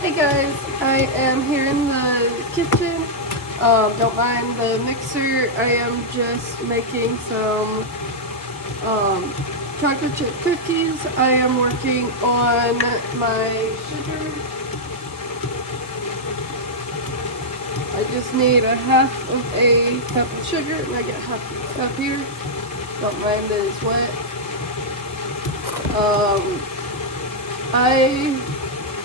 Hey guys, I am here in the kitchen. Don't mind the mixer. I am just making some chocolate chip cookies. I am working on my sugar. I just need a half of a cup of sugar, and I get half a cup here. Don't mind that it's wet. I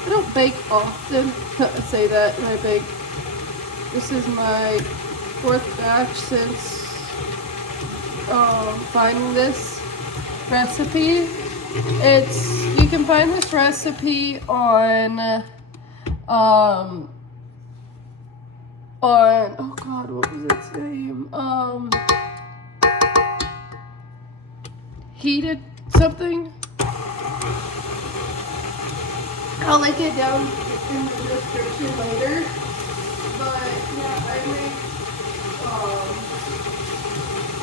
don't bake often. I say that, and I bake. This is my fourth batch since finding this recipe. You can find this recipe on oh god, what was its name? Heated something. I'll link it down in the description later. But yeah,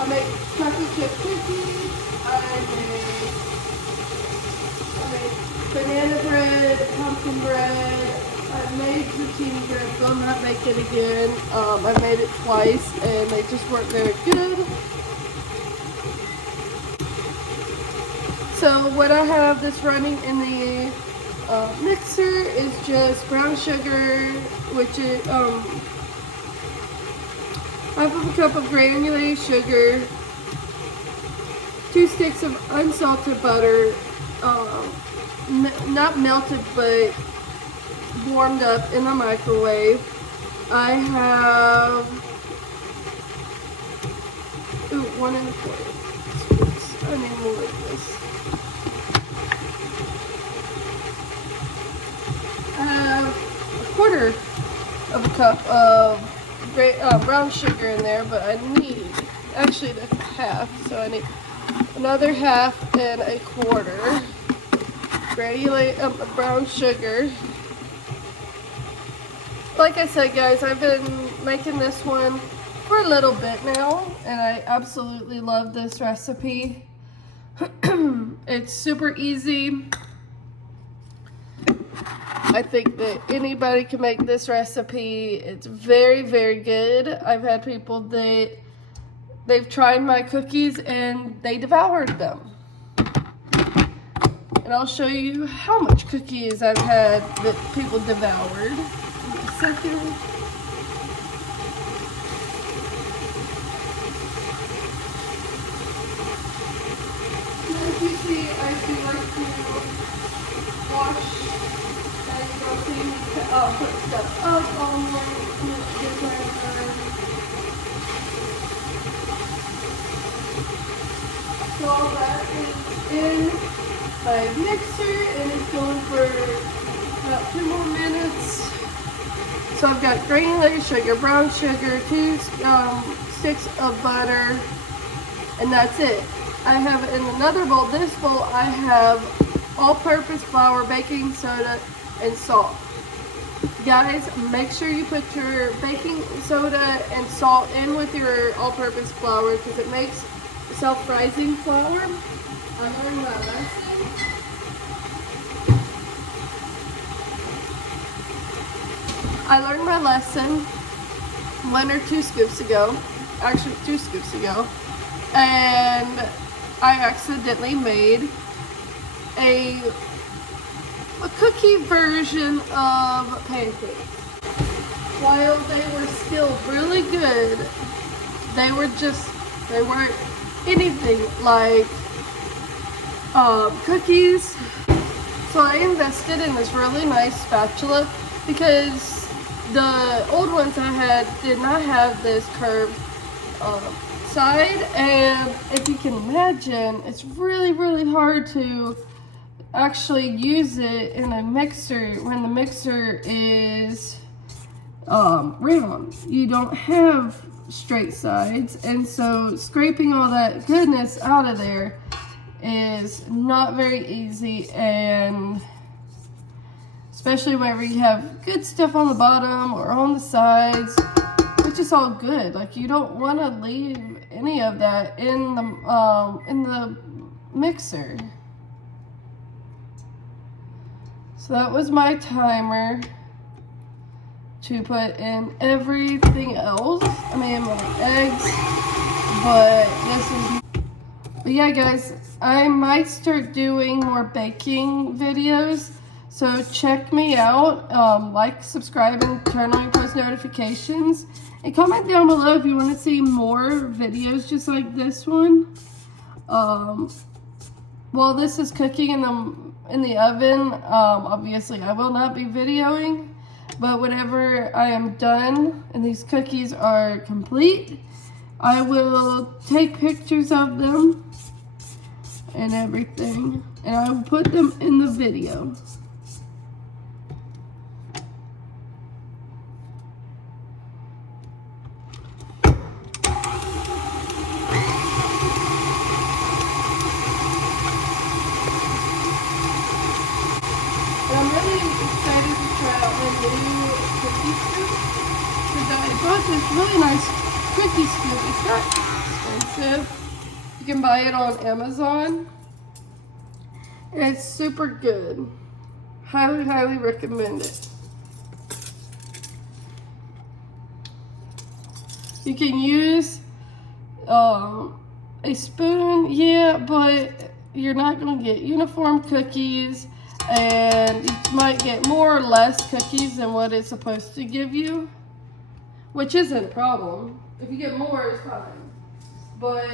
I make chocolate chip cookies. I make banana bread, pumpkin bread. I've made zucchini bread, so I'm not making it again. I made it twice, and they just weren't very good. So what I have this running in the mixer is just brown sugar, which is half of a cup of granulated sugar, 2 sticks of unsalted butter, not melted but warmed up in the microwave. I have 1 1/4. I need more of this. I have 1/4 of a cup of brown sugar in there, but I need, actually that's half, so I need another half and a 1/4 granulated brown sugar. Like I said, guys, I've been making this one for a little bit now, and I absolutely love this recipe. It's super easy. I think that anybody can make this recipe. It's very, very good. I've had people that they've tried my cookies and they devoured them. And I'll show you how much cookies I've had that people devoured. In a second. As you see, I do like to wash put stuff up on so all that is in my mixer, and it's going for about 2 more minutes. So I've got granulated sugar, brown sugar, 2 sticks of butter, and that's it. I have in another bowl, this bowl, I have all-purpose flour, baking soda, and salt. Guys, make sure you put your baking soda and salt in with your all-purpose flour because it makes self-rising flour. I learned my lesson. I learned my lesson 1 or 2 scoops ago, actually 2 scoops ago, and I accidentally made a cookie version of pancakes. While they were still really good, they weren't anything like cookies. So I invested in this really nice spatula because the old ones I had did not have this curved side, and if you can imagine, it's really, really hard to actually use it in a mixer when the mixer is round. You don't have straight sides, and so scraping all that goodness out of there is not very easy, and especially whenever you have good stuff on the bottom or on the sides, which is all good. Like, you don't want to leave any of that in the mixer. So that was my timer. to put in everything else. I mean, like eggs, but this is. But yeah, guys, I might start doing more baking videos. So check me out. Like, subscribe, and turn on post notifications. And comment down below if you want to see more videos just like this one. While this is cooking in the oven, obviously I will not be videoing. But whenever I am done and these cookies are complete, I will take pictures of them and everything, and I will put them in the video. I'm really excited to try out my new cookie scoop, because I bought this really nice cookie scoop. It's not expensive. You can buy it on Amazon. And it's super good. Highly, highly recommend it. You can use a spoon, yeah, but you're not going to get uniform cookies. And you might get more or less cookies than what it's supposed to give you, which isn't a problem. If you get more, it's fine. But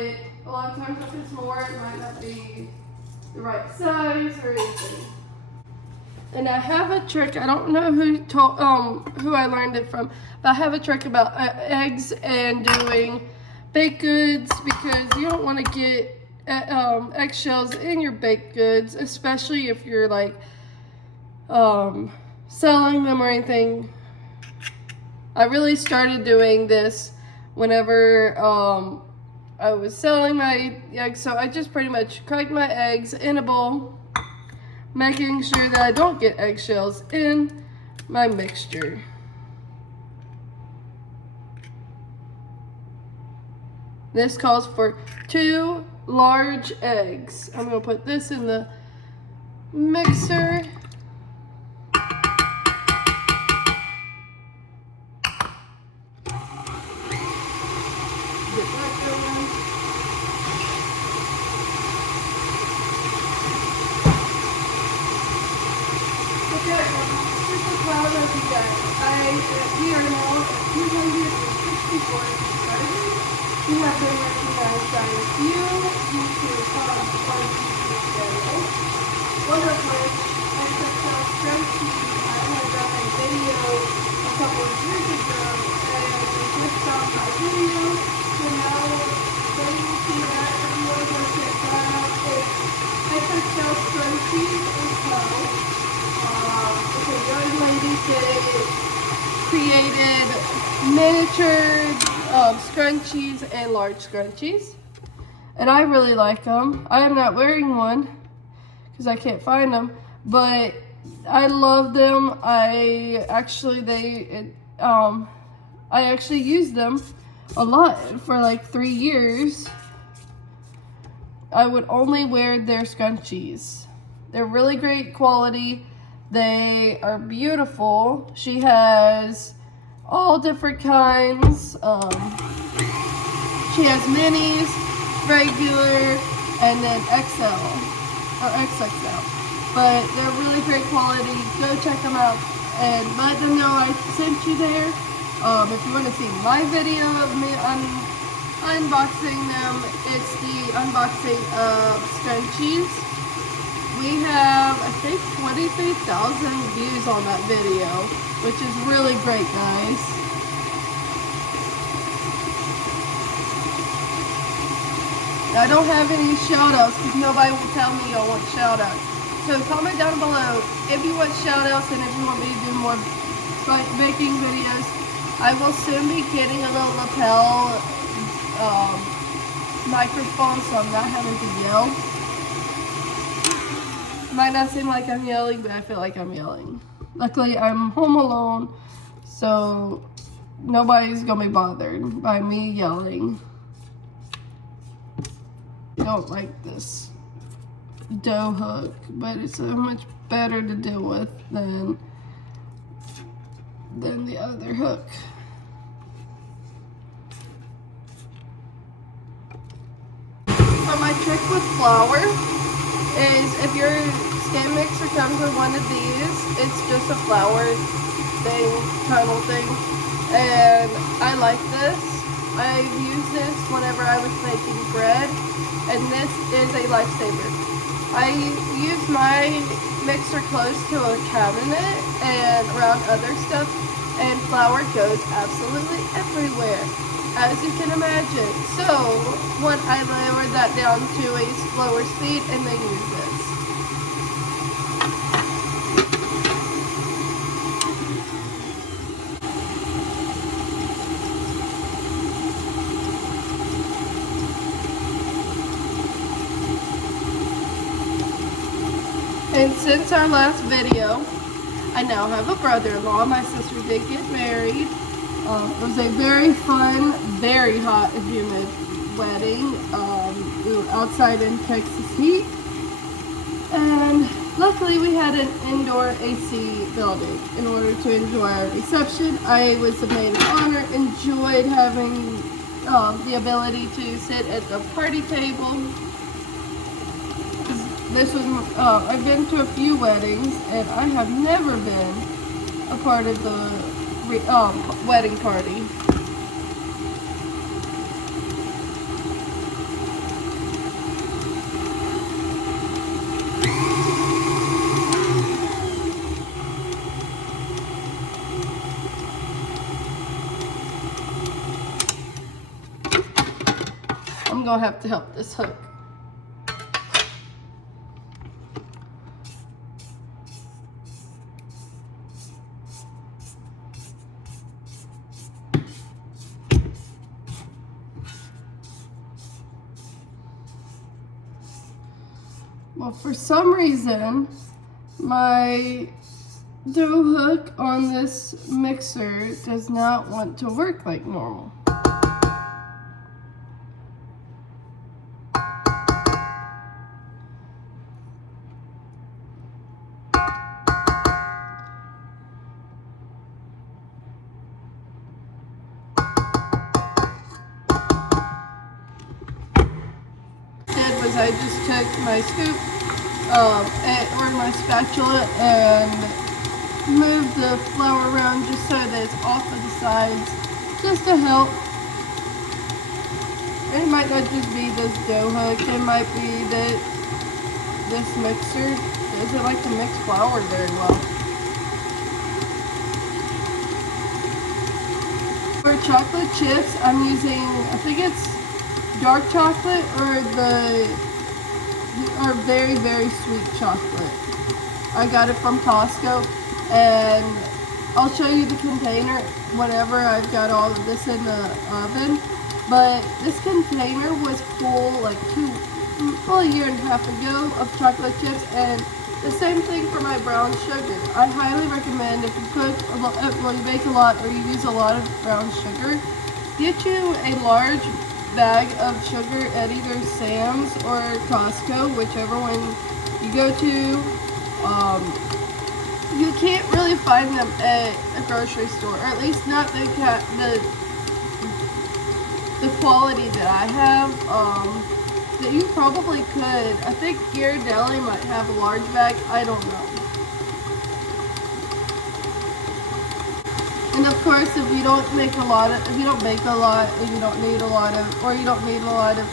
a lot of times if it's more, it might not be the right size or anything. And I have a trick. I don't know who I learned it from, but I have a trick about eggs and doing baked goods, because you don't want to get eggshells in your baked goods, especially if you're like selling them or anything. I really started doing this whenever I was selling my eggs, so I just pretty much cracked my eggs in a bowl, making sure that I don't get eggshells in my mixture. This calls for 2 large eggs. I'm going to put this in the mixer. Get that going. Okay, I'm super proud of you guys. We are now at 264 subscribers. We have been recognized by a few YouTube channels. One of which, XXL Crunchy, I had done a video a couple of years ago, and they clicked on my video, so now they will see that. Everyone go check that out. It's XXL Crunchy as well. It's a young lady that created miniature scrunchies and large scrunchies, and I really like them. I am not wearing one because I can't find them, but I love them. I actually used them a lot for like 3 years. I would only wear their scrunchies. They're really great quality. They are beautiful. She has all different kinds. She has minis, regular, and then XL or XXL. But they're really great quality. Go check them out and let them know I sent you there. If you want to see my video of me unboxing them, it's the unboxing of scrunchies. We have, I think, 23,000 views on that video, which is really great, guys. I don't have any shout-outs because nobody will tell me I want shout-outs. So comment down below if you want shout-outs and if you want me to do more baking videos. I will soon be getting a little lapel microphone, so I'm not having to yell. Might not seem like I'm yelling, but I feel like I'm yelling. Luckily, I'm home alone, so nobody's gonna be bothered by me yelling. I don't like this dough hook, but it's so much better to deal with than than the other hook. So my trick with flour is if your stand mixer comes with one of these, it's just a flour thing, tunnel thing, and I like this. I've used this whenever I was making bread, and this is a lifesaver. I use my mixer close to a cabinet and around other stuff, and flour goes absolutely everywhere, as you can imagine. So when I lower that down to a slower speed and then use this. And since our last video, I now have a brother-in-law. My sister did get married. It was a very fun, very hot and humid wedding. We were outside in Texas heat. And luckily we had an indoor AC building in order to enjoy our reception. I was the maid of honor, enjoyed having the ability to sit at the party table. This was, I've been to a few weddings, and I have never been a part of the wedding party. I'm gonna have to help this hook. Well, for some reason, my dough hook on this mixer does not want to work like normal. I just took my scoop or my spatula and moved the flour around just so that it's off of the sides, just to help. It might not just be this dough hook, it might be that this mixer doesn't like to mix flour very well. For chocolate chips, I'm using, I think it's dark chocolate or very, very sweet chocolate. I got it from Costco, and I'll show you the container whenever I've got all of this in the oven. But this container was full like a year and a half ago of chocolate chips, and the same thing for my brown sugar. I highly recommend if you cook, well, you bake a lot or you use a lot of brown sugar, get you a large bag of sugar at either Sam's or Costco, whichever one you go to. You can't really find them at a grocery store, or at least not the quality that I have. That you probably could. I think Ghirardelli might have a large bag. I don't know. And of course, if you don't bake a lot, and you don't need a lot of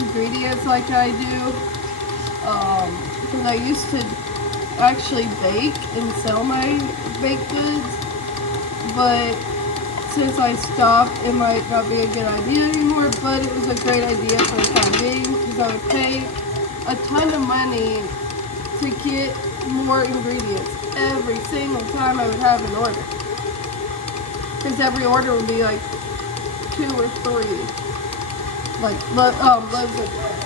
ingredients like I do, because I used to actually bake and sell my baked goods, but since I stopped, it might not be a good idea anymore, but it was a great idea for the time being, because I would pay a ton of money to get more ingredients every single time I would have an order. Because every order would be like 2 or 3, like loaves of bread.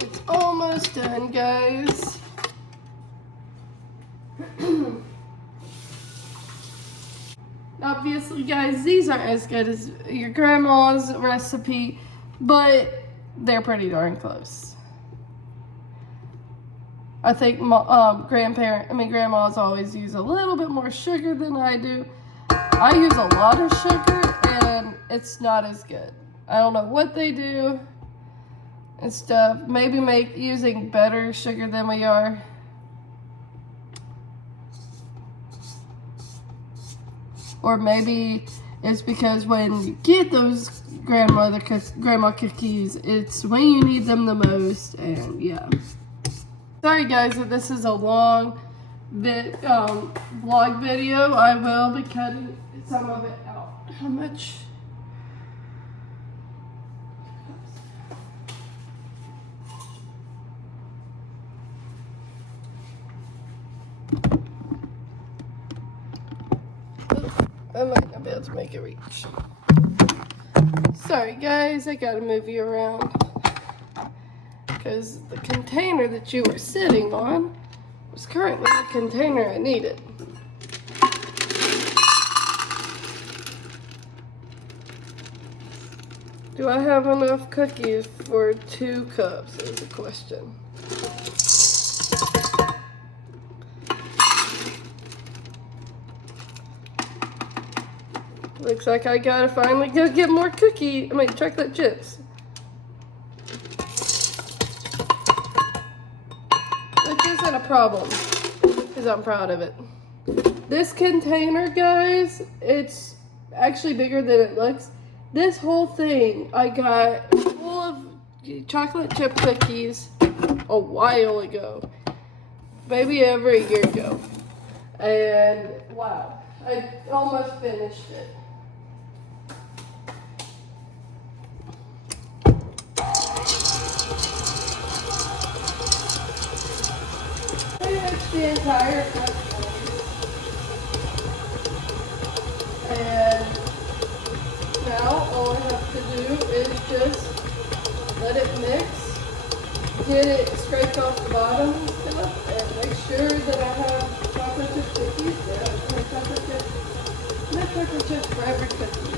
It's almost done, guys. Obviously, guys, these aren't as good as your grandma's recipe, but they're pretty darn close. I think grandmas always use a little bit more sugar than I do. I use a lot of sugar and it's not as good. I don't know what they do and stuff. Maybe using better sugar than we are. Or maybe it's because when you get those grandma cookies, it's when you need them the most, and yeah. Sorry guys that this is a long vlog video. I will be cutting some of it out. How much? I might not be able to make it reach. Sorry guys, I gotta move you around because the container that you were sitting on was currently the container I needed. Do I have enough cookies for 2 cups is the question. Looks like I gotta finally go get more chocolate chips. Which isn't a problem, because I'm proud of it. This container, guys, it's actually bigger than it looks. This whole thing I got full of chocolate chip cookies a while ago. Maybe over a year ago. And wow, I almost finished it. The entire cup, and now all I have to do is just let it mix, get it scraped off the bottom and stuff, and make sure that I have chocolate chip cookies. No chocolate chips for every cookie.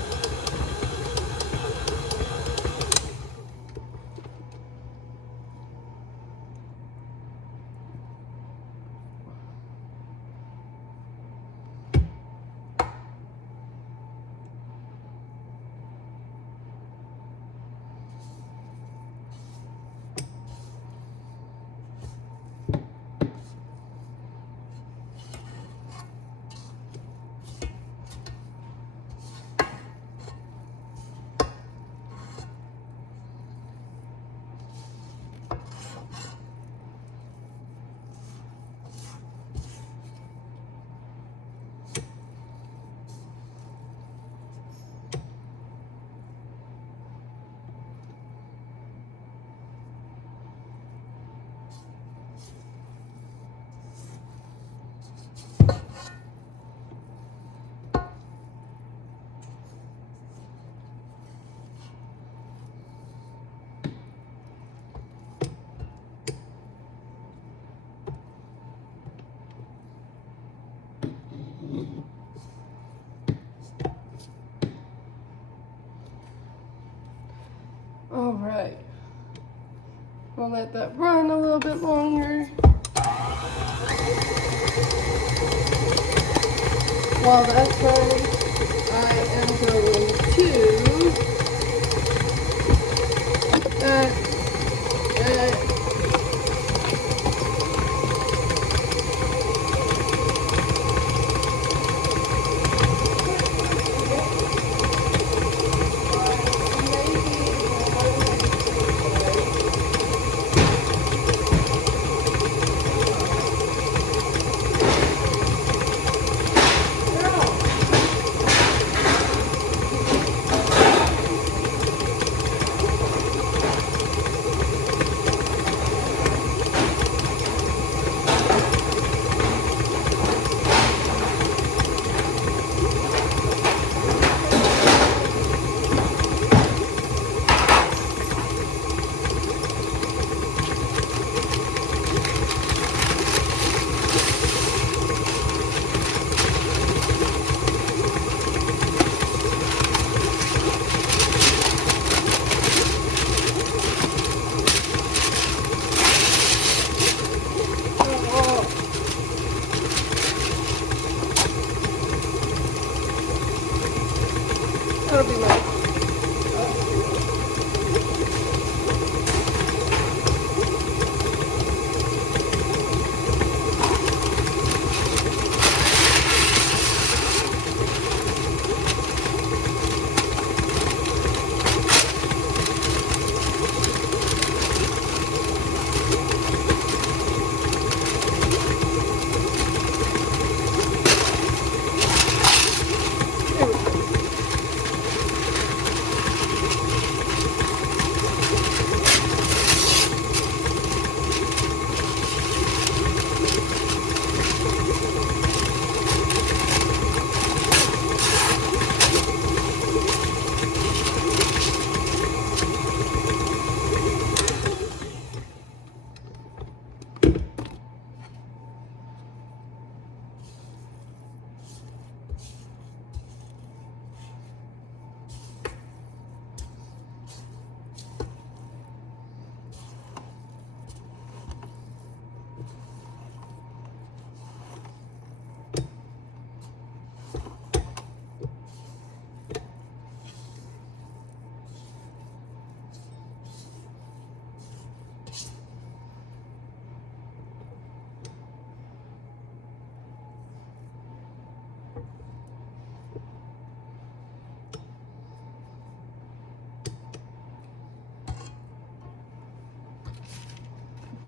All right, we'll let that run a little bit longer. While that's running, I am going to That'll be my